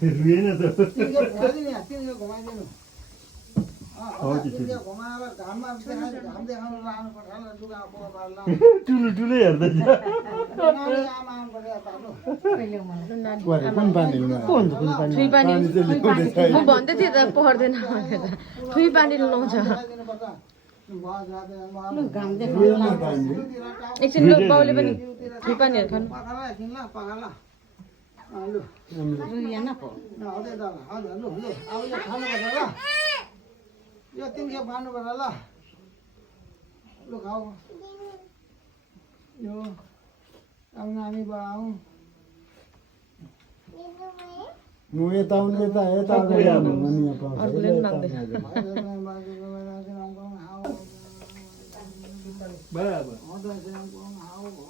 Riêng là thôi. Chulu chulu ya dah. Thuy पानी म भन्दै थिएँ त पर्दैन भनेर थुई पानी लाउँछ एकछिन लु बाउले पनि थुई पानीहरू खानु यो तिमीले बाँड्नु पर्छ ल लु खाऊ यो अब नानी बाउ Nuôi tao nuôi ta hết tao cái gì mà nhiều con. अर्कोले पनि माग्दै Bye bye.